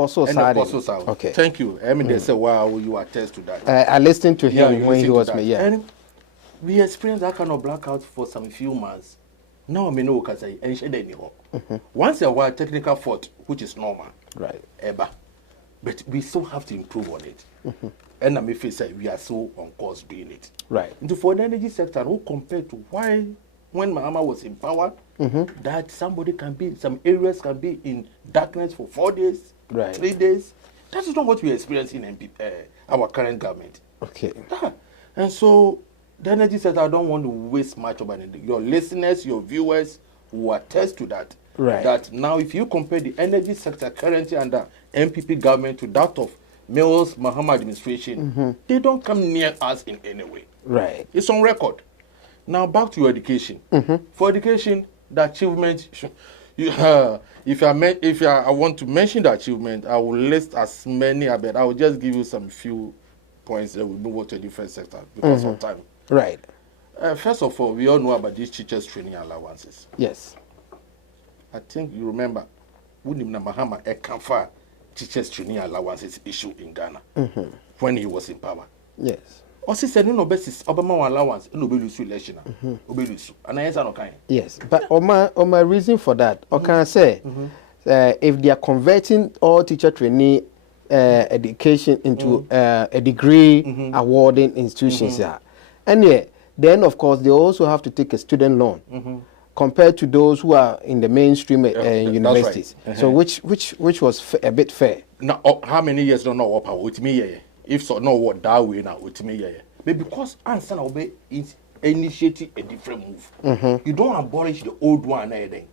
Also, okay. Thank you. I mean, they say, wow, you attest to that. I listened to him when he was me. Yeah. And we experienced that kind of blackout for some few months. Now I know because I ain't anymore. Once a while, technical fault, which is normal. Right. But we still have to improve on it. And I may say we are so on course doing it. Right. And for the energy sector, who compared to why when Mahama was in power, that somebody can be, some areas can be in darkness for 4 days, 3 days. That is not what we experience in our current government. Okay. And so the energy sector, I don't want to waste much of anything. Your listeners, your viewers will attest to that. Right. That now if you compare the energy sector currently under MPP government to that of Mills Mahama administration, they don't come near us in any way. Right. It's on record. Now back to your education. For education, the achievement, if I want to mention the achievement, I will list as many, but I will just give you some few points that will move to a different sector because of time. Right. First of all, we all know about these teachers' training allowances. Yes. I think you remember when Mahama Ekamfa teachers' training allowances issue in Ghana when he was in power. Yes. Also said no basis Obama allowance no be lose election. And I answer no kind. Yes. But on my reason for that, I can say if they are converting all teacher trainee education into a degree awarding institutions, and yeah, then of course they also have to take a student loan compared to those who are in the mainstream universities. Right. So which was a bit fair. Now how many years don't know what with me? If so, no what that way now with me, but because answer now be initiating a different move. You don't abolish the old one, and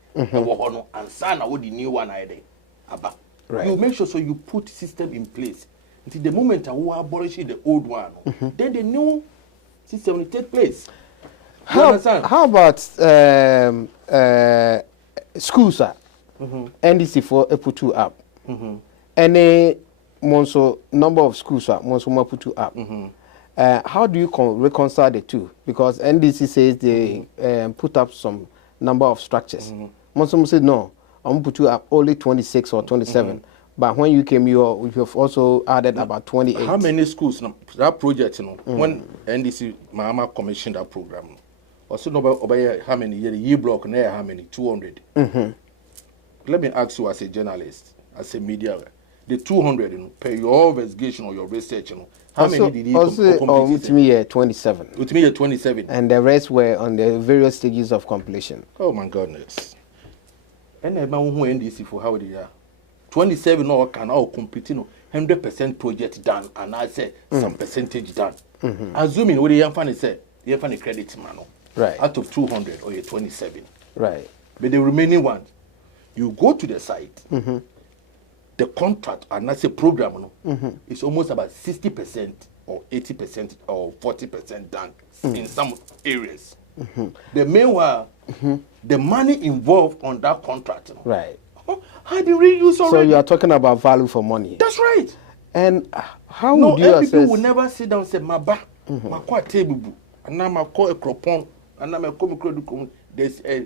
answer now the new one, right. You make sure so you put system in place until the moment you abolish the old one, then the new system will take place. How about schools? NDC for a put up. Any monso number of schools monso put up. How do you reconcile the two? Because NDC says they put up some number of structures. Monso said no, I'm put up only 26 or 27. But when you came, you have also added about 28. How many schools? That project, when NDC Mahama commissioned that program, also know about how many year block near how many 200. Let me ask you as a journalist, as a media, the 200 per your investigation or your research, how also, many did you complete? With me 27. With me 27. And the rest were on the various stages of completion. Oh my goodness. And I'm who NDC for how they are. 27 or can all complete 100% project done, and I say some percentage done. Assuming what the funny say, the funny credit man. Right. Out of 200 or 27. Right. But the remaining ones, you go to the site, the contract, and that's a program, it's almost about 60% or 80% or 40% done in some areas. The meanwhile, the money involved on that contract, right. How do you reuse already? So you are talking about value for money. That's right. And how would you assess? People will never sit down and say, "Maba, ma kwa table, and now ma call a cropon, and now ma come. There's a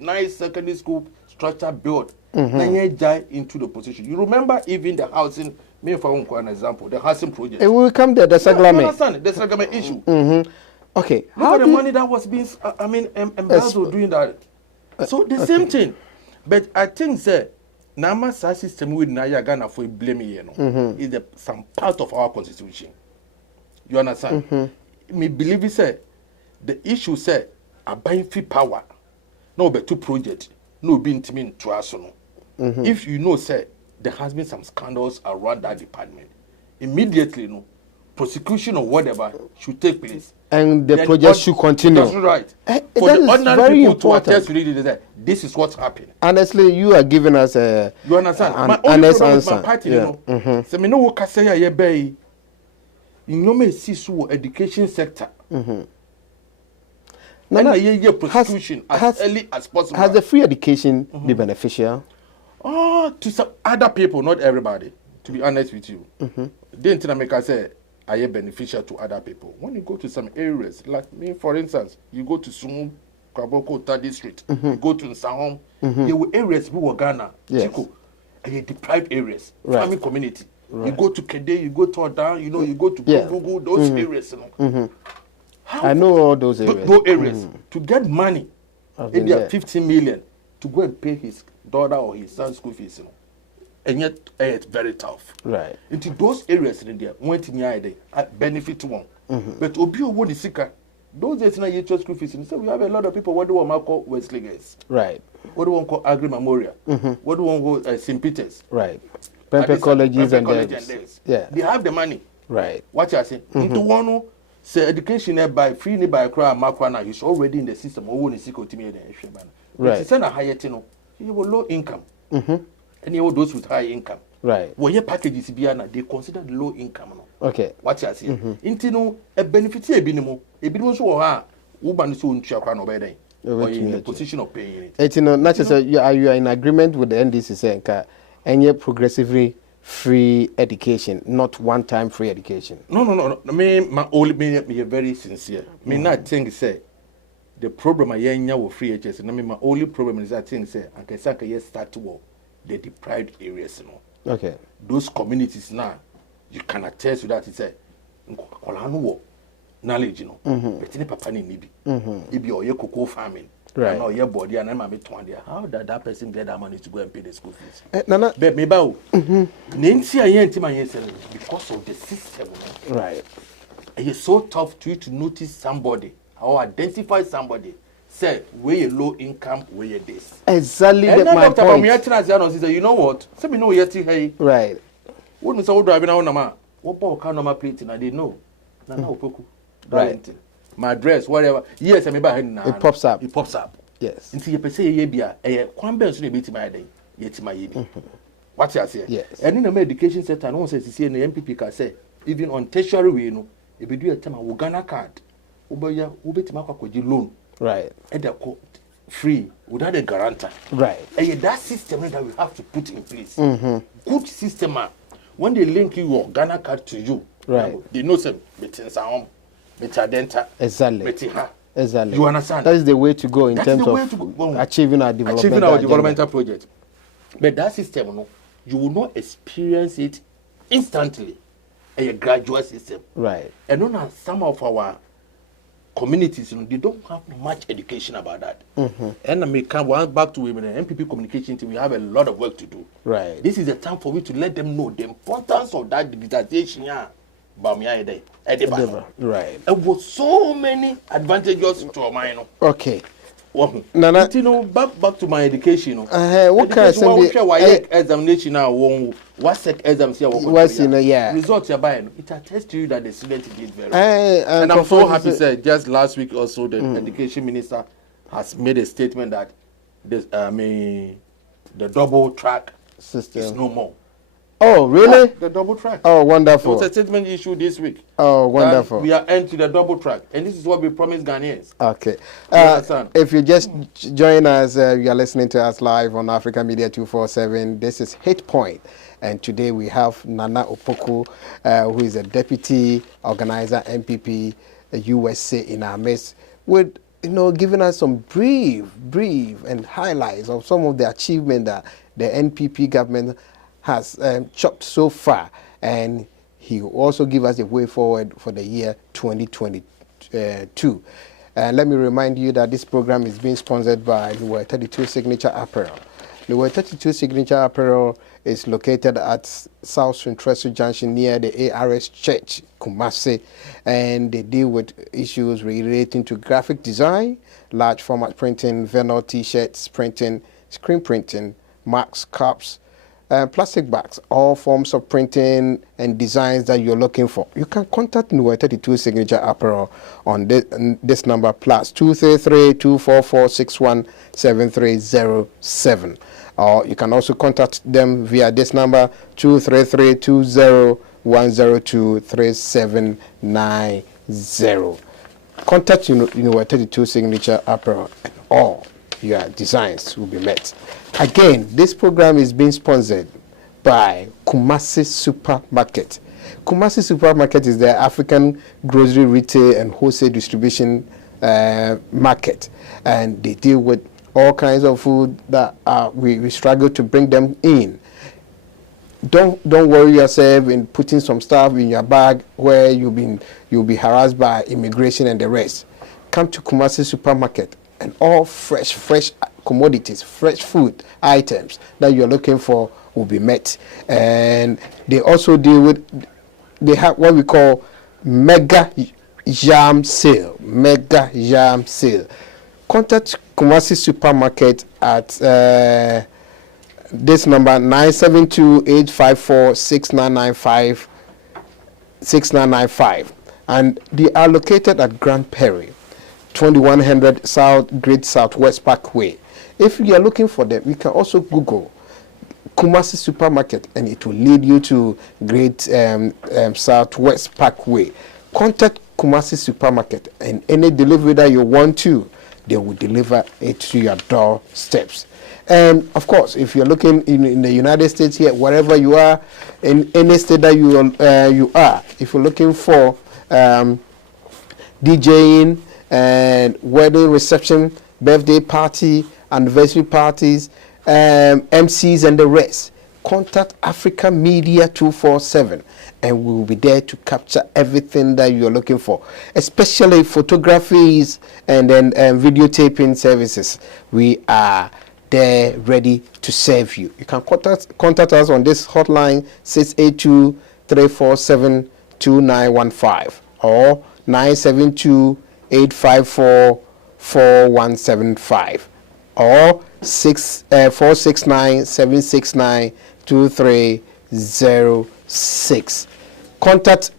nice secondary school structure built. Then you die into the position. You remember even the housing. Me for an example, the housing project. It will come there. The Saglame. Understand the Saglame issue. Okay. How the money that was being, embezzled doing that. So the same thing. But I think that Nama system with Naya Ghana for blame is some part of our constitution. You understand? Me believe it say the issue say a buying free power, no but two project, no being to to us. If you know say there has been some scandals around that department, immediately prosecution or whatever should take place. And the project should continue. That's right. For the ordinary people to attest to it, this is what's happening. Honestly, you are giving us a you understand? an honest answer. My party, so me know what can say here be. You know me see so education sector. Now you prosecution as early as possible. Has the free education been beneficial? Oh, to some other people, not everybody. To be honest with you, didn't make I say. Are beneficial to other people. When you go to some areas, like me, for instance, you go to Sumu, Kwaboko, Third District, you go to Nsahom, there were areas we were Ghana, Chico. deprived areas, Right. farming community. Right. You go to Kede, you go to Odan, you go to Google, those areas. How I know all those areas. those areas to get money, I've been maybe there. at 15 million to go and pay his daughter or his son's school fees. And yet it's very tough. Right. Into those areas in India, went in the benefit to one. But Obi won the seeker. Those days now you choose school fees. So we have a lot of people. What do we call Wesley guys? Right. What do we call Agri Memorial? What do we call St. Peter's? Right. Pempe colleges and theirs. yeah. They have the money. Right. What you saying? Into one say education by free by crowd makwana is already in the system. Owo ni siko timi den hwe ba. Right. It's a higher thing. You have low income. And you those with high income. Right. When your packages be they consider low income. No. Okay. What you saying? Into no a benefit e bi so ha wo ba no so ntua kwa no be den. Or in the position of paying it. It's not just you are in agreement with the NDC saying and yet progressively free education, not one-time free education. No. Me very sincere. Me not think say the problem I hear with free education. No, my only problem is I think say I can start to the deprived areas. Okay. Those communities now, you can attest to that. It's a knowledge, but in papa ni nibi. Ibi or your cocoa farming. Right. Or your body and I'm a bit how did that person get that money to go and pay the school fees? Nana. But me bow. Nancy, I ain't because of the system. Right. It's so tough to you to notice somebody or identify somebody. Say, we're low income, we're this. Exactly my point. You know what? Say me know yet hey. Right. Wouldn't say driving out nama. What power can nama plate and they know. Nana opoku. Right. My address, whatever. Yes, I'm about it pops up. It pops up. Yes. Until you per se ye bia kwambe so na beti my day. Yet my yebi. What you say? Yes. And in the education sector, no one says see in the MPP can say even on tertiary we know if you do a time a Ghana card. Ubaya ubeti makwa loan. Right. And they're free without a guarantor. Right. And that system that we have to put in place. Good system. When they link your Ghana card to you, right? They know some betin exactly. Exactly. You understand? That is the way to go in terms of achieving our developmental project. But that system, no, you will not experience it instantly. A gradual system. Right. And on some of our communities, they don't have much education about that. And I may come back to women and MPP communication team. We have a lot of work to do. Right. This is the time for me to let them know the importance of that digitization. Right. There was so many advantages to our mind. Okay. Nana, back to my education. What can I say? Examination now. What exams here? Results you're buying. It attests to you that the student did very well. And I'm so happy. Said just last week also, the education minister has made a statement that this, the double track system is no more. Oh, really? The double track. Oh, wonderful. It was a statement issued this week. Oh, wonderful. We are into the double track. And this is what we promised Ghanaians. Okay. If you just join us, you are listening to us live on Africa Media 247. This is Hit Point. And today we have Nana Opoku, who is a deputy organizer, MPP, USA in our midst, with giving us some brief and highlights of some of the achievement that the NPP government has chopped so far, and he will also give us a way forward for the year 2022. And let me remind you that this program is being sponsored by Luwe 32 Signature Apparel. Luwe 32 Signature Apparel is located at South Central Junction near the ARS Church, Kumasi, and they deal with issues relating to graphic design, large format printing, vinyl t-shirts printing, screen printing, marks, cups, plastic bags, all forms of printing and designs that you're looking for. You can contact Luwe 32 Signature Apparel on this number, plus 233-244-617307. Or you can also contact them via this number, 233-20102-3790. Contact Luwe 32 Signature Apparel and all your designs will be met. Again, this program is being sponsored by Kumasi Supermarket. Kumasi Supermarket is the African grocery retail and wholesale distribution market, and they deal with all kinds of food that we struggle to bring them in. don't worry yourself in putting some stuff in your bag where you'll be harassed by immigration and the rest. Come to Kumasi supermarket and all fresh commodities, fresh food items that you're looking for will be met. And they also deal with, they have what we call mega yam sale. Contact Kumasi supermarket at this number 972-854-6995, and they are located at Grand Prairie, 2100 South Great Southwest Parkway. If you are looking for them, you can also Google Kumasi supermarket and it will lead you to Great Southwest Parkway. Contact Kumasi supermarket, and any delivery that you want to, they will deliver it to your doorsteps. And of course, if you're looking in the United States here, wherever you are, in any state that you are, if you're looking for DJing and wedding reception, birthday party, anniversary parties, MCs and the rest, contact Africa Media 247 and we will be there to capture everything that you're looking for, especially photographies and then videotaping services. We are there ready to serve you. You can contact us on this hotline 682-347-2915 or 972-854-4175 or 469-769-2306. Contact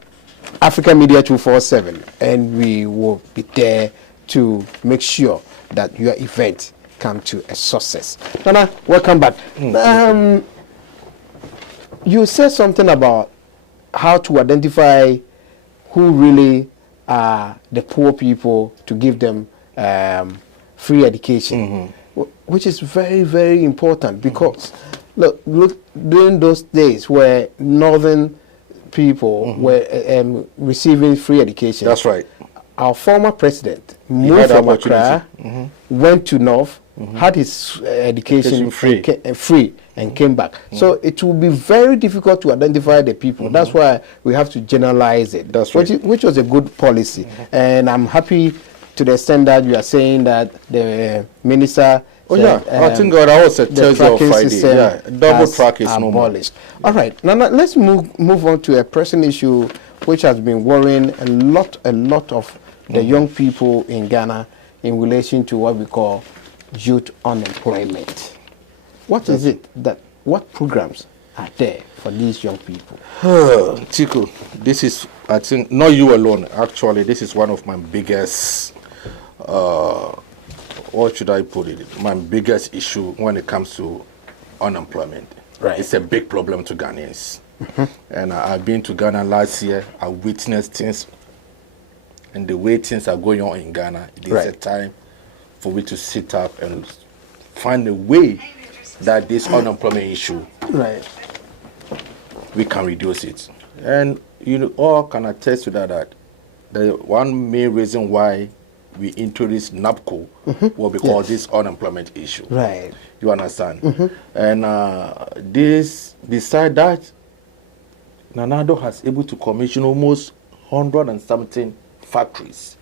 Africa Media 247 and we will be there to make sure that your event come to a success. Nana, welcome back. You said something about how to identify who really are the poor people to give them free education, which is very, very important because look, during those days where northern people were receiving free education. That's right. Our former president moved from Accra, went to North, had his education free and came back. So it will be very difficult to identify the people. That's why we have to generalize it. That's right. Which was a good policy. And I'm happy to the extent that you are saying that the minister. Oh yeah, I think God also tells you on Friday. Yeah, double track is abolished. All right, now let's move on to a pressing issue which has been worrying a lot of the young people in Ghana in relation to what we call youth unemployment. What programs are there for these young people? Tiku, this is, I think, not you alone. Actually, this is one of my biggest, what should I put it? My biggest issue when it comes to unemployment. Right. It's a big problem to Ghanaians. And I've been to Ghana last year. I witnessed things, and the way things are going on in Ghana. It is a time for me to sit up and find a way that this unemployment issue, we can reduce it. And you all can attest to that the one main reason why we introduced NAPCO was because this unemployment issue. Right. You understand? And this, beside that, Nanado has able to commission almost 100 and something factories.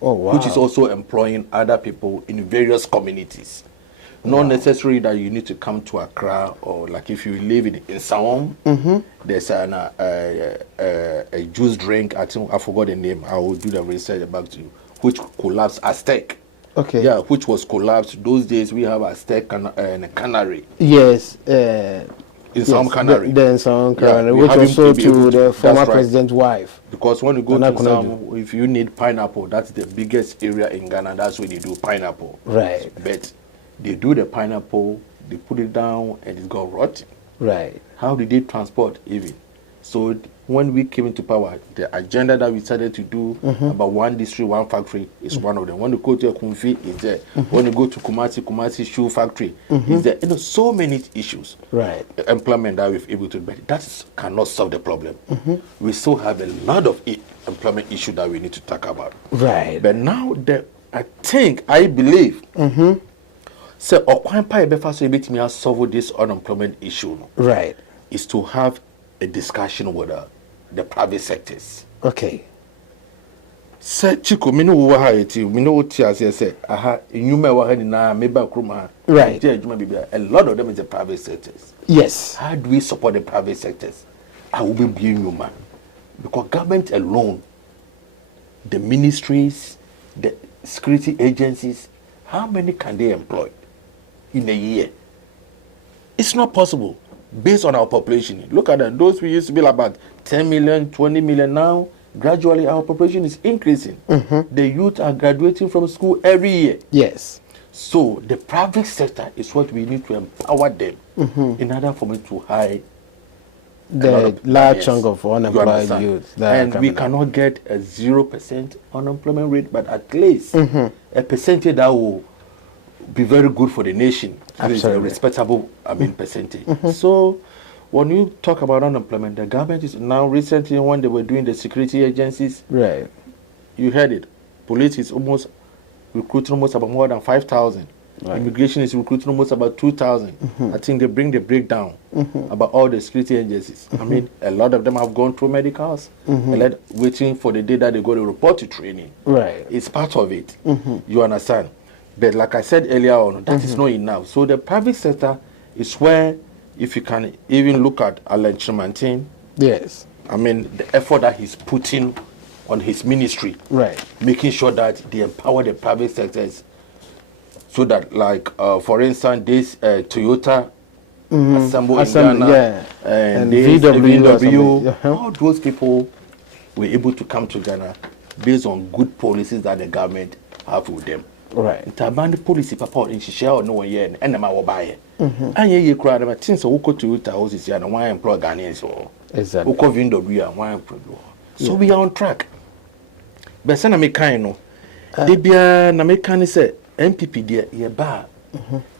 Oh, wow. Which is also employing other people in various communities. Not necessarily that you need to come to Accra, or like if you live in Sawam, there's a juice drink, I think I forgot the name, I will do the research back to you, which collapsed Aztec. Okay. Yeah, which was collapsed. Those days we have Aztec and Canary. Yes. In some Canary. Then some Canary, which was sold to the former president's wife. Because when you go to some, if you need pineapple, that's the biggest area in Ghana. That's where they do pineapple. Right. But they do the pineapple, they put it down, and it got rotten. Right. How did they transport even? So when we came into power, the agenda that we started to do about one district, one factory is one of them. When you go to Kumfi, it's there. When you go to Kumasi shoe factory, is there. You know, so many issues. Right. Employment that we're able to, but that cannot solve the problem. We still have a lot of employment issue that we need to talk about. Right. But now I believe, so Okwanpa Ebefa so bit me solve this unemployment issue. Right. is to have a discussion with the private sectors. Okay. Say Chico, me no wo ha eti, me no ti ase say aha enyuma wo ha ni na me ba krom ha. Right. A lot of them is the private sectors. Yes. How do we support the private sectors? I will be enyuma. Because government alone, the ministries, the security agencies, how many can they employ in a year? It's not possible based on our population. Look at that. Those we used to be about 10 million, 20 million now. Gradually, our population is increasing. The youth are graduating from school every year. Yes. So the private sector is what we need to empower them in order for me to hide the large chunk of unemployed youth. And we cannot get a 0% unemployment rate, but at least a percentage that will be very good for the nation. It's a respectable, percentage. So when you talk about unemployment, the government is now recently when they were doing the security agencies, right? You heard it. Police is almost recruiting almost about more than 5,000. Right. Immigration is recruiting almost about 2,000. I think they bring the breakdown about all the security agencies. I mean, a lot of them have gone through medicals, waiting for the day that they go to report to training. Right. It's part of it. You understand? But like I said earlier on, that is not enough. So the private sector is where, if you can even look at Alan Chimantin, yes, I mean, the effort that he's putting on his ministry, right, making sure that they empower the private sectors, so that, like, for instance, this Toyota assemble in Ghana, and VW, all those people were able to come to Ghana based on good policies that the government have with them. Right. Taband policy papa in share or no one year and the ma buy it. And ye crowd of things so who to houses and why employ Ghanaians or exactly. Who VW and why employ. So we are on track. But sana me kind no. They be na me can say MPP there ye ba.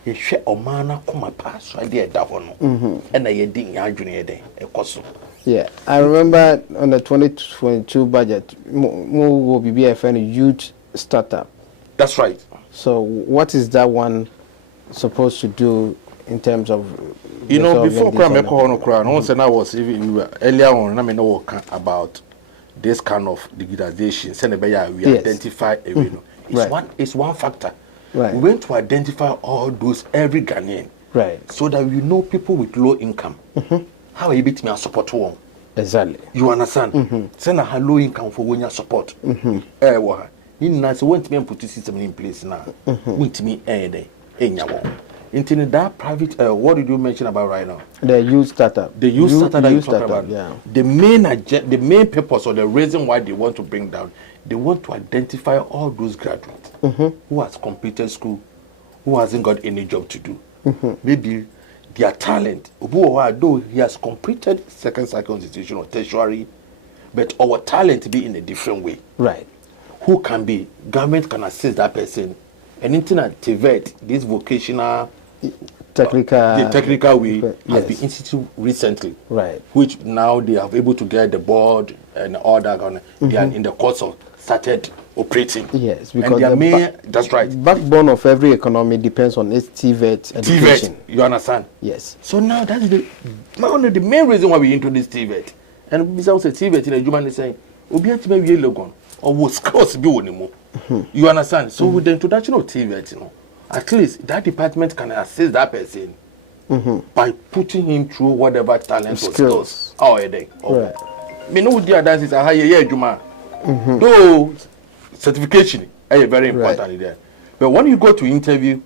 Ye share o mana come pass so dey da ho no. And na ye din ya adwene dey e koso. Yeah, I remember on the 2022 budget, will be a youth startup. That's right. So what is that one supposed to do in terms of... You know, before I was even earlier on, I know about this kind of digitization. We identify it's one factor. Right. We went to identify all those, every Ghanaian. Right. So that we know people with low income. How are you able to support one? Exactly. You understand? Send a low income for when you support. In nice won't me put the system in place now. Won't me into that private what did you mention about right now? The youth startup. The youth startup that you talk about. Yeah. The main purpose or the reason why they want to bring down, they want to identify all those graduates who has completed school, who hasn't got any job to do. Maybe their talent, though he has completed second cycle institution or tertiary, but our talent be in a different way. Right. Who can be, government can assist that person, and activate this vocational technical way has been instituted recently. Right. Which now they are able to get the board and all that. They are in the course of started operating. Yes, because that's right. Backbone of every economy depends on its TVET education. TVET, you understand? Yes. So now that is the main reason why we introduced TVET. And besides TVET in the human is saying, Obi logon. Or was skills be anymore. You understand? So with the introduction of TVET, at least that department can assist that person by putting him through whatever talent or skills. Me know the others is a higher Juma. Though certification is very important there. But when you go to interview,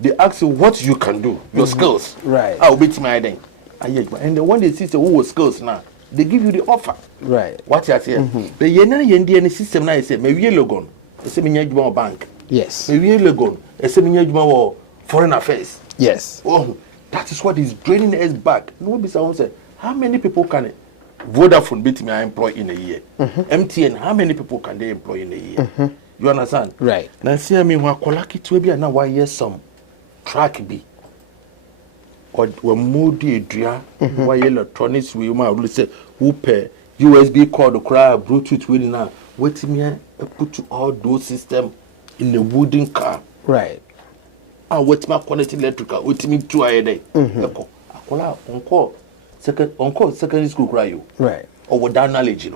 they ask you what you can do, your skills. Right. I'll beat my then. And the one they see who was skills now. They give you the offer. Right. What you say? But any system now say, maybe logon. Say me bank. Yes. Maybe logon. Say me foreign affairs. Yes. Oh, that is what is draining us back. No be someone say, how many people can Vodafone beat me employ in a year? MTN, how many people can they employ in a year? You understand? Right. Now see me when kolaki to be now why yes some track be. Or when moody dria, why electronics we might say who pay USB cord or cry Bluetooth will now wait me put to all those systems in a wooden car. Right. I wait my connected electrical wait me 2 a day. Akola on call. secondary school cry you. Right. Or with that knowledge,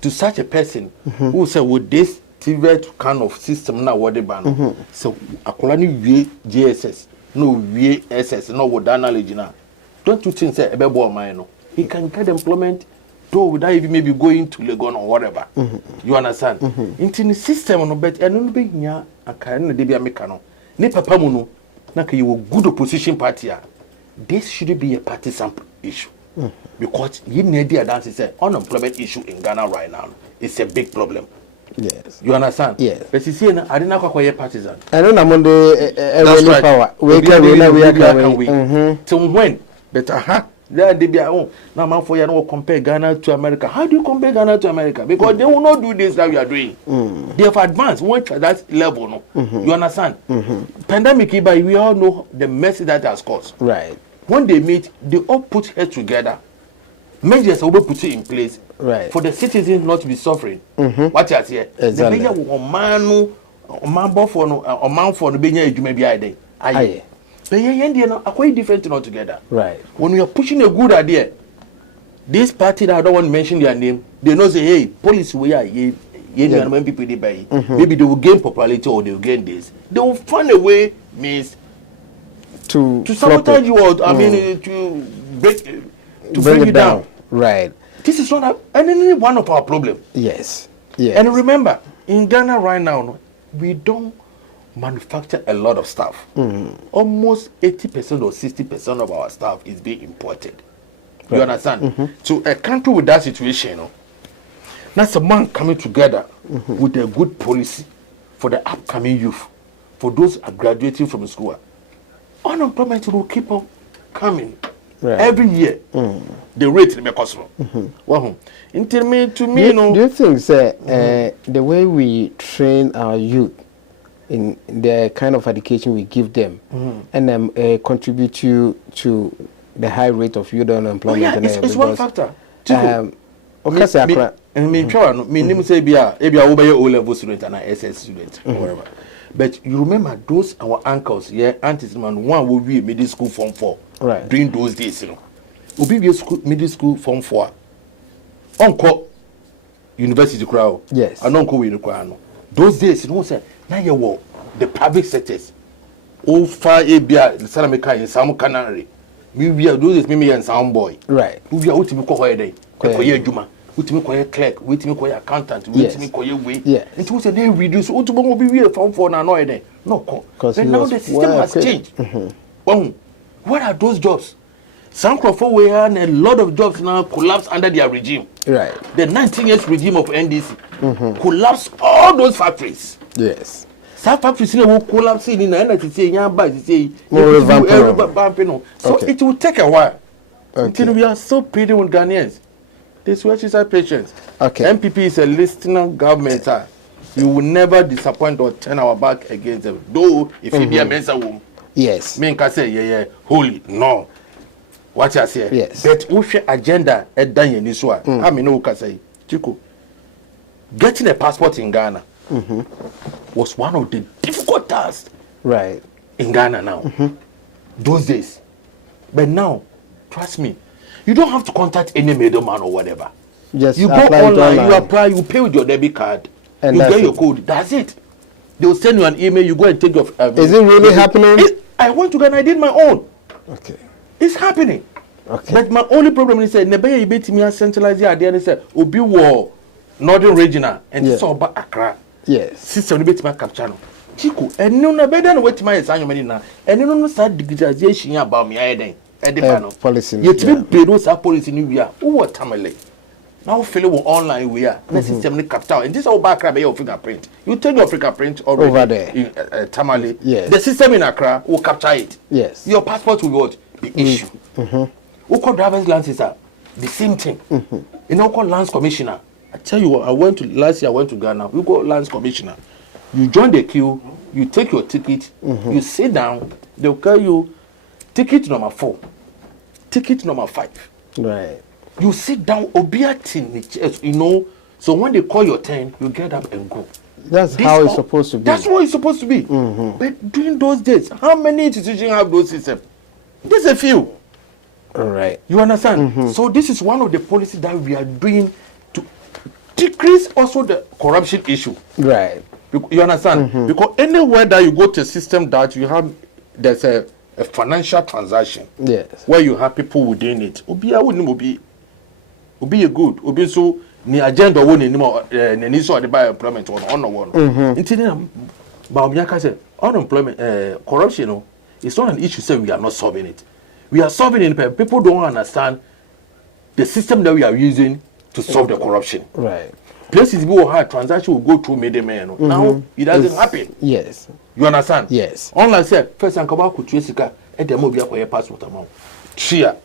to such a person who say with this TVET kind of system now what they ban. So akolani we JSS, no we SS, no with that knowledge now. Don't you think say ebe boy man no? He can get employment though without even maybe going to Legon or whatever. You understand? Into the system no bet and no be nya akara no dey be ameka no. Ne papa mu no na ka you good opposition party. This shouldn't be a partisan issue. Because you need the dance is unemployment issue in Ghana right now. It's a big problem. Yes. You understand? Yes. But you see, I didn't know a partisan. I don't know the power. We can. Till when? But there they be now man for you know compare Ghana to America. How do you compare Ghana to America? Because they will not do this that we are doing. They have advanced went to that level. No, you understand? Pandemic, but we all know the mess that has caused. Right. When they meet, they all put heads together. Measures will be put in place for the citizens not to be suffering. What you say? The measure will man for the being you may be idea. Aye. But you are quite different altogether. Right. When you are pushing a good idea, this party that I don't want to mention their name, they know say, hey, police we are when people they buy. Maybe they will gain popularity or they will gain this. They will find a way means to sabotage you or I mean to bring you down. Right. This is not any one of our problems. Yes. Yes. And remember, in Ghana right now, we don't manufacture a lot of stuff. Almost 80% or 60% of our stuff is being imported. You understand? So a country with that situation, that's a man coming together with a good policy for the upcoming youth, for those are graduating from school. Unemployment will keep on coming every year. The rate may cost. Well, to me, do you think, sir, the way we train our youth in the kind of education we give them, and then contribute to the high rate of youth unemployment? It's one factor. O-level student and an SS student, or whatever. But you remember those our uncles, aunties, man, one will be middle school form 4. Right. During those days, Will be middle school form 4. Uncle university crowd. Yes. And uncle we require. Those days, say, now you walk the public sectors. Oh, far ABA, the Salameka in some canary. We are doing this, maybe and sound boy. Right. We are ultimately call day. Juma. Ultimately clerk, ultimately accountant, ultimately way. Yeah. It was a name reduce ultimately be a form 4 now. No, but now the system has changed. What are those jobs? Some Crawford were and a lot of jobs now collapse under their regime. Right. The 19 years regime of NDC collapsed all those factories. Yes. Some factories will collapse in the end to say, so it will take a while until we are so pretty with Ghanaians. This is our patience. Okay. MPP is a listening government. You will never disappoint or turn our back against them. Though, if you be a mensa womb, yes. me can say, holy, no. What you say? Yes. But what's your agenda at Daniel Niswa? I mean, no, can say, Chico, getting a passport in Ghana was one of the difficult tasks. Right. In Ghana now. Those days. But now, trust me, you don't have to contact any middleman or whatever. Just you go online, you apply, you pay with your debit card, and you get your code. That's it. They will send you an email, you go and take your... Is it really happening? I went to Ghana, I did my own. Okay. It's happening. Okay. But my only problem is that Nebaya Ibeti me centralize the idea and say, Obi war Northern Regional and it's all about Accra. Yes. System Ibeti ma capture. Chico, and no better than what my assignment now. And you know, start digitization about me, I think. Policy. Yet, we pay those policy in India. What Tamale? Now, fill online we are. The system capture. And this is all back by your fingerprint. You take your fingerprint already over there in Tamale. Yes. The system in Accra will capture it. Yes. Your passport will be issued. Who call driver's license? The same thing. You know, call lands commissioner. I tell you what, last year I went to Ghana. You go lands commissioner. You join the queue. You take your ticket. You sit down. They'll tell you ticket number 4, ticket number 5. Right. You sit down, obiatin, you know. So when they call your turn, you get up and go. That's how it's supposed to be. That's what it's supposed to be. But during those days, how many institutions have those systems? There's a few. All right. You understand? So this is one of the policies that we are doing to decrease also the corruption issue. Right. You understand? Because anywhere that you go to a system that you have, there's a financial transaction. Yes. Where you have people within it. Obi a wouldn't be a good. Obi so ni agenda won anymore. Ni so the buy employment on one. Instead, Baumyaka said unemployment, corruption. No, it's not an issue. Say we are not solving it. We are solving it. People don't understand the system that we are using to solve the corruption. Right. Places will have transaction will go through middlemen. Now it doesn't happen. Yes. You understand? Yes. Unlike said, first and come back with Jessica and the mobile for your passport amount. Share.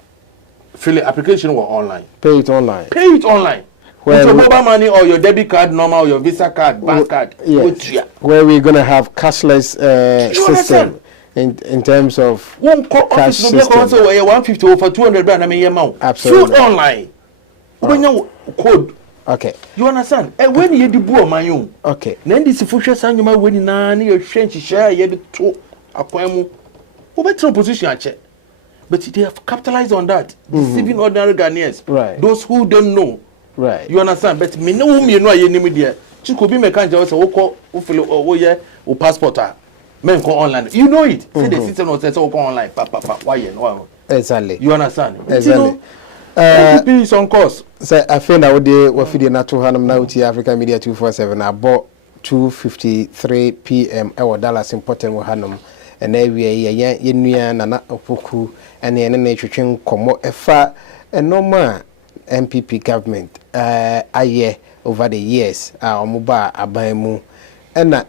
Fill the application or online. Pay it online. Pay it online. With your mobile money or your debit card, normal, or your Visa card, bank card. Yes. Where we're gonna have cashless system in terms of one cash system. 150 over 200 brand. I mean, amount. Absolutely. Through online. When you code. Okay. You understand? And when you do my own. Okay. Then this future sign you might win na your change share you to acquire better position check. But they have capitalized on that, deceiving ordinary Ghanaians. Right. Those who don't know. Right. You understand? But me know whom you know you name there. You could be mechanic also or passport men go online. You know it. See the system was say go online. Why you know? Exactly. You understand? Exactly. NPP is on course. So I think that we feed na 200 now with Africa Media 247 about 2:53 p.m. Our Dallas important we hanum and we ye nua nana opoku and ye na twetwen komo efa normal MPP government aye over the years omuba aban mu and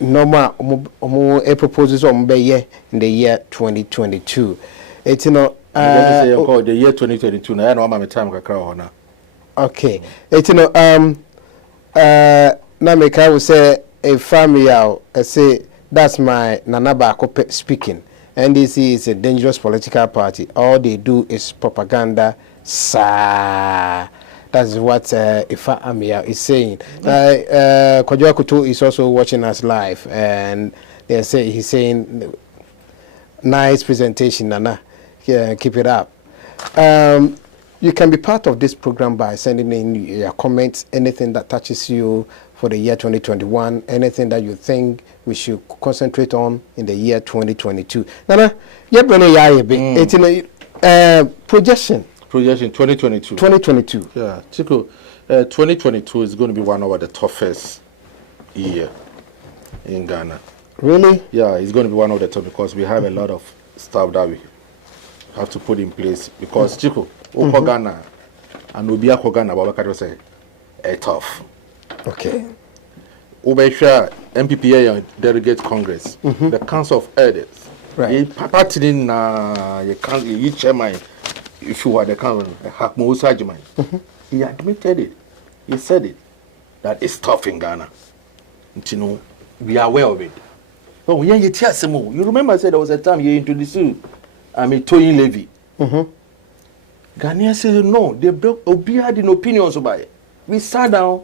normal omo proposes be in the year 2022 it's no the year 2022 na no am time kakra ho na. Okay. It's na make I will say a family I say that's my Nanaba speaking. NDC is a dangerous political party. All they do is propaganda. That's what Ifa Amia is saying. Kwadwo Kutu is also watching us live and he's saying nice presentation, Nana. Yeah, keep it up. You can be part of this program by sending in your comments, anything that touches you for the year 2021, anything that you think we should concentrate on in the year 2022. Nana, it's projection. Projection 2022. 2022. Yeah, Chico, 2022 is going to be one of the toughest year in Ghana. Really? Yeah, it's going to be one of the toughest because we have a lot of stuff that we have to put in place because Chico, Ghana and Ubia Ghana, Babaka say, tough. Okay. Ubesha MPPA Delegate Congress, the Council of Elders. Right. You can't you chairman if you are the council, Hakmo Sajiman. He admitted it. He said it that it's tough in Ghana. You know, we are aware of it. But when you tell some more, you remember I said there was a time you introduced towing levy. Ghanaians said no, they broke Obi had an opinions about it. We sat down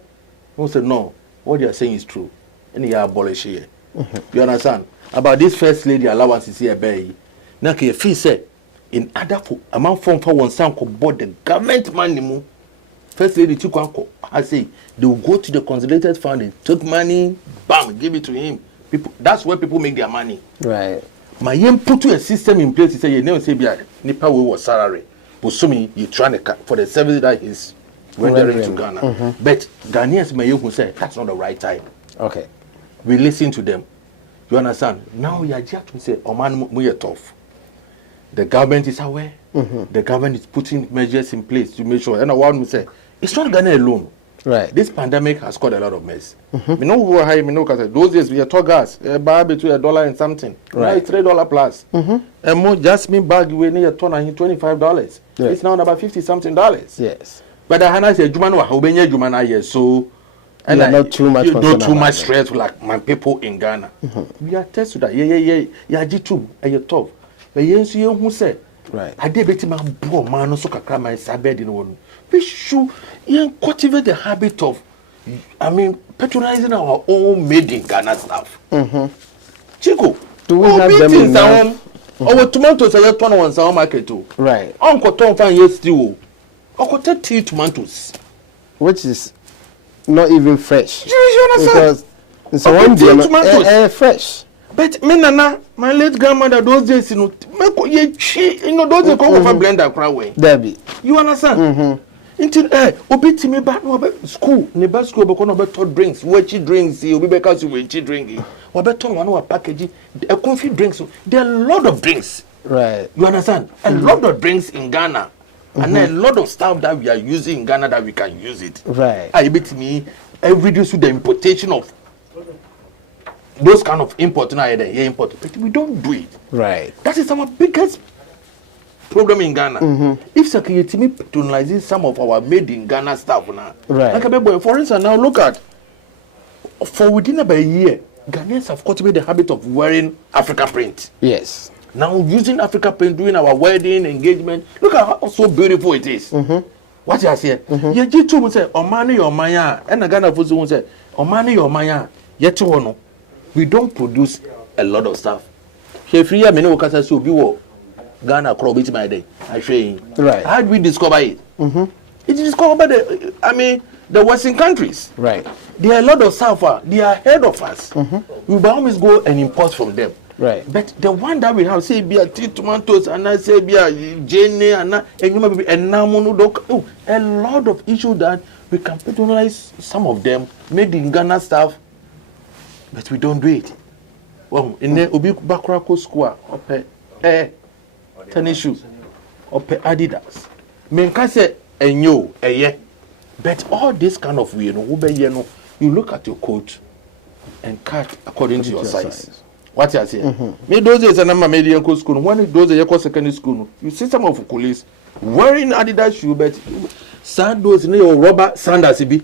and said no, what you are saying is true. And you abolish here. You understand? About this first lady allowance is here by now can fee say in other for amount form for one sound could board the government money. First lady took one I say they will go to the consolidated fund and took money, bam, give it to him. People that's where people make their money. Right. My young put a system in place to say you never say be nipa we was salary. But so me you trying to for the service that is rendering to Ghana. But Ghanaians may who say that's not the right time. Okay. We listen to them. You understand? Now you are just to say, oh man, we are tough. The government is aware. The government is putting measures in place to make sure. And I want to say, it's not Ghana alone. Right. This pandemic has caused a lot of mess. We know who are high, we know because those days we are talk gas, buy between $1 and something. Right. Now it's $3 plus. And more jasmine bag we need a ton of $25. Yes. It's now about $50 something. Yes. But the Hana said, Jumano, how many Jumana here? So and not too much. Not too much stress like my people in Ghana. We are tested to that. Yeah. G2 and you're tough. But yes, you who said, right. I did bet my poor man so kakra my sabed in one. We should cultivate the habit of, patronizing our own made in Ghana stuff. Chico, do we have them enough? Our tomatoes are just 21 our market too. Right. Uncle Tom fan yes still. Uncle 30 tomatoes. Which is not even fresh. You understand? Because so one day fresh. But me nana, my late grandmother those days, you know, those days come over blender cry way. Debbie. You understand? Until obiti me back no school, ne ba school because no better drinks, wechi drinks, obi be cause wechi drink. We better one our package, a coffee drinks. There are a lot of drinks. Right. You understand? A lot of drinks in Ghana. And a lot of stuff that we are using in Ghana that we can use it. Right. I bet me reduce the importation of those kind of import now import, but we don't do it. Right. That is our biggest problem in Ghana. If security patronizes some of our made in Ghana stuff now, right. Like for instance, now look at for within about a year, Ghanaians have cultivated the habit of wearing Africa print. Yes. Now using Africa print during our wedding engagement, look at how so beautiful it is. What you say? You just told me say, "Omani your maya," and the Ghana folks will say, "Omani your maya." Yet you know, we don't produce a lot of stuff. If you me no kasa so be wo Ghana crop it my day. I say, right. How did we discover it? It is discovered by the Western countries. Right. There are a lot of stuff. They are ahead of us. We will always go and import from them. Right. But the one that we have, say, be a tomatoes, and I say, be a jenny, and a lot of issues that we can patronize some of them, made in Ghana stuff, but we don't do it. Well, in the Obi Bakrako Square, tennis shoes, Adidas. Menka say, but all this kind of way, you look at your coat and cut according to your size. What you say? Me those days and I'm a medical school. One those days you secondary school. You see some of the police wearing Adidas shoe, but sandals in your rubber sandals be.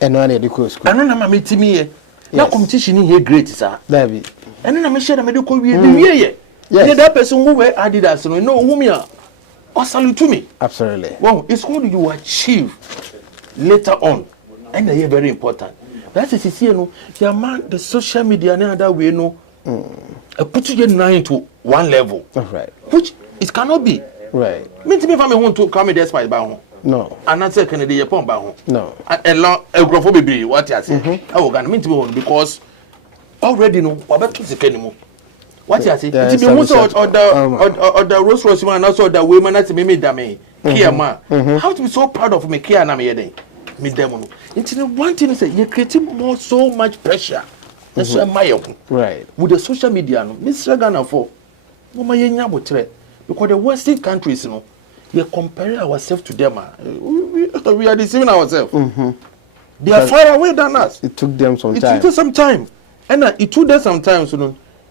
And one medical school. And then I'm meeting me. Now competition here great, sir. David. And then I'm share medical we here. Yes. That person who wear Adidas, no whom you are. Salute to me. Absolutely. Well, it's what you achieve later on, and they are very important. That's it. You know, your man, the social media and other way, put you now into one level, right? Which it cannot be, right? Me to me if I want to come despite by home, no. And not say Kennedy upon by home, no. A long a graphophobia, what you say? I will gonna mean to me because already know about to say anymore. What you say? To be most or the Rose Rose man, also the women that me dame, Kia ma. How to be so proud of me, Kia na me day, me demo. Into one thing is you're creating more so much pressure. That's right. With the social media, Mr. Ghana for because the Western countries, we are comparing ourselves to them. We are deceiving ourselves. They are far away than us. It took them some time. It took some time. And it took them some time,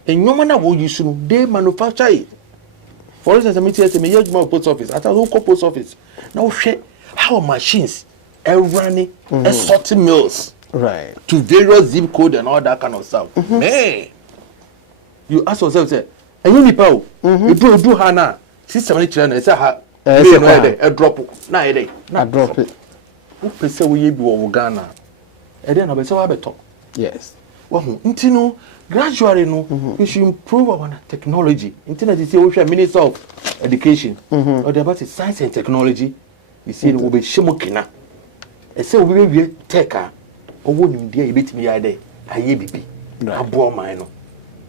and no matter what you should, they manufacture it. For instance, I mean, post office. I thought post office. Now, how machines are running sorting mills. Right. To various zip code and all that kind of stuff. Man, you ask yourself, say, and you people, you do Hana, 670 children, say, a drop, na day, I drop it. Who say we be Ghana? And then I say, I better. Yes. Well, gradually, we should improve our technology. Internet is the Minister of Education, or the about science and technology. You see, it will be Shimokina. I say, we will be tech. Owo nim dia ebetimi ya dey aye bibi abo man no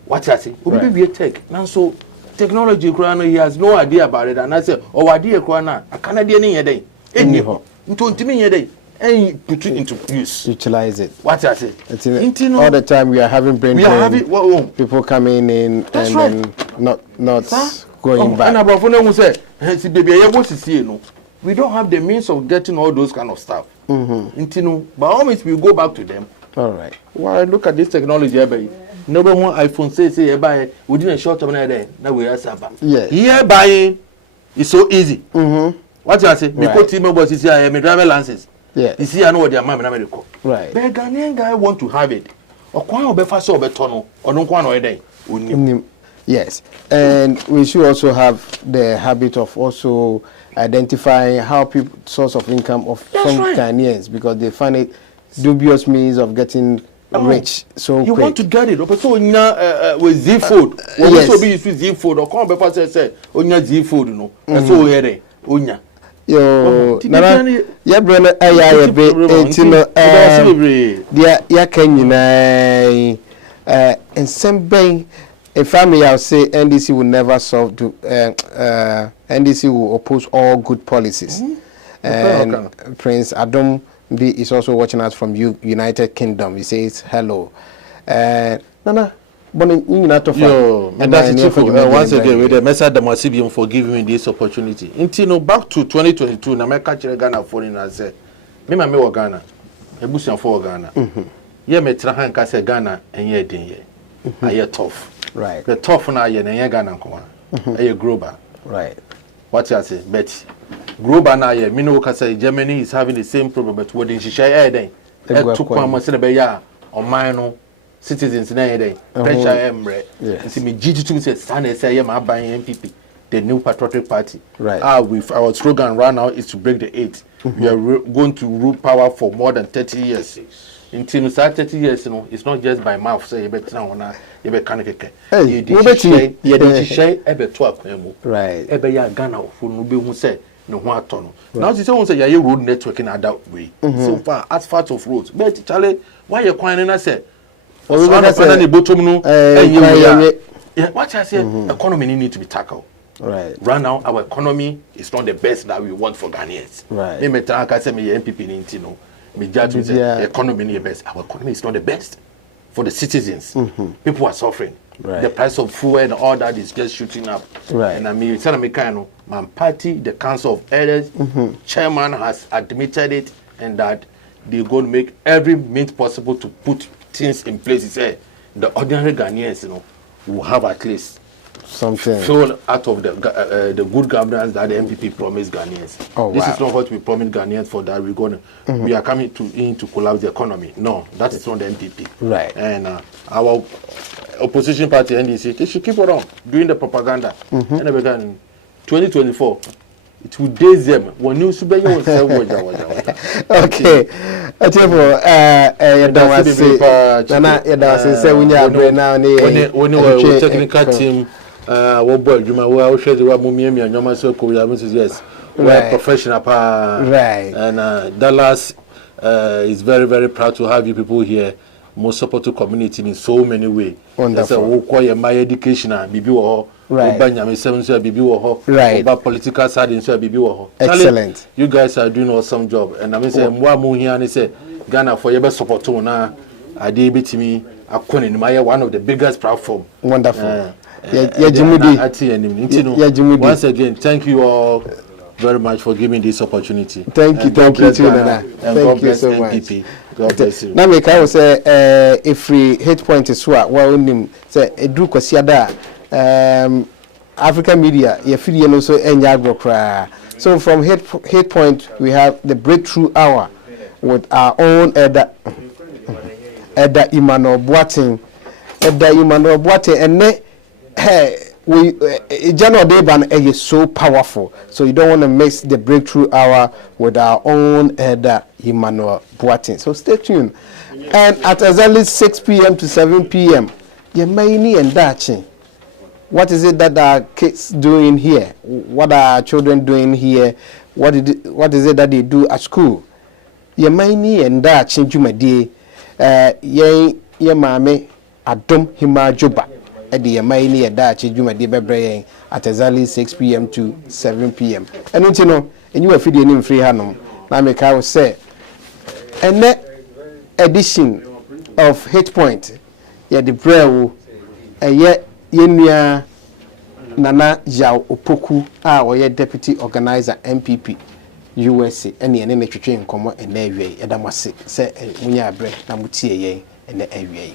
what I say obi be tech now so technology kura no he has no idea about it and I say o idea kura na akana de ne yedey eni ho ntontimi yedey and put it into use utilize it what I say all the time we are having brain people coming in and then not going back and above no say si baby e go sisi no we don't have the means of getting all those kind of stuff. By all means, we go back to them. All right. Well, look at this technology. Number one iPhone say buy within a short time now we are server. Yes. Here buying is so easy. What you say? Because T-Mobile is here, my driver license. Yeah. You see, I know what their mom and America. Right. But Ghanaian guy want to have it. Or quite be fast or better or don't want a day. Yes, and we should also have the habit of also identifying how people source of income of some Ghanaians because they find it dubious means of getting rich so you quick. want to get it. So with Z food, yes. also be used with Z food. Or come before say onya Z food, you know. So here onya. Yo, nana, ya brother, ya be, etino, ya Kenya, and some bang. A family, I'll say NDC will never solve. NDC will oppose all good policies. And Prince Adam B is also watching us from United Kingdom. He says hello. Nana, yo, and that's it for once again with the message that must be for giving me this opportunity. Until back to 2022, na me catch Ghana for in as say, me wa Ghana, ebusian for Ghana. Yeah, me try and say Ghana and ye din ye. Aye tough. Right. The tough na ye na ye Ghana ko. Aye global. Right. What you say? Bet global na ye. Me no say Germany is having the same problem, but what did she share then? Took one month be ya on mine citizens na day pressure emre see me GG2 say stand say yeah my buying MPP the new patriotic party right with our slogan right now is to break the 8 we are going to rule power for more than 30 years until 30 years you know it's not just by mouth say you better now you be kan keke you dey share e be to akwemu right e be ya Ghana for no be hu say no ho atono now you say won say ya road network in other way so far asphalt of roads but chale why you kwan na say what I say, economy need to be tackled. Right. Right now, our economy is not the best that we want for Ghanaians. Right. Me try say me MPP nintino. Me judge say the economy is the best. Our economy is not the best for the citizens. People are suffering. Right. The price of fuel and all that is just shooting up. Right. And I mean, my party, the Council of Elders, chairman has admitted it, and that they're going to make every means possible to put things in place. He said the ordinary Ghanaians, you know, will have at least something full out of the good governance that the MPP promised Ghanaians. Oh, this wow. is not what we promised Ghanaians for that we're going to. We are coming to collapse the economy. No, that is not the MPP. Right. And our opposition party NDC, they should keep on doing the propaganda. And in 2024. It will daze them when you subay yourself. Okay. Atefo say we now when you technical team what boy you ma share the what mummy and your so yes we are professional right and Dallas is very very proud to have you people here. Most supportive community in so many ways. Wonderful. That's my education bibi wo right. Right. About political side in bibi wo. Excellent. You guys are doing awesome job. And I mean say mo amu here and say Ghana for your best support na ade bitimi akoni my one of the biggest platform. Wonderful. Once again, thank you all very much for giving this opportunity. Thank you too, Nana. Thank you so much. God bless you. Now, make I say, if free hate point is what nim say edu kwasiada African media ye feel no so enyago kra. So from hate point we have the breakthrough hour with our own Edda Emmanuel Boateng and we general day ban is so powerful, so you don't want to miss the breakthrough hour with our own Edda Emmanuel Boateng. So stay tuned, and at exactly 6 p.m. to 7 p.m. you may need and dachi. What is it that our kids doing here? What are our children doing here? What is it that they do at school? You may need and dachi jumadi. Ye mame adom hima juba. Edi yamaini edachi juma di bebre at exactly 6 p.m. to 7 p.m. And you know, and you are feeding in free hanum. Now make I will say, and that edition of Hit Point, yeah, the brew, yet yenya Nana Jao Opoku, or your deputy organizer MPP USA, any and any train come and every Edamasi say, Munya bread, Namutia, and the area.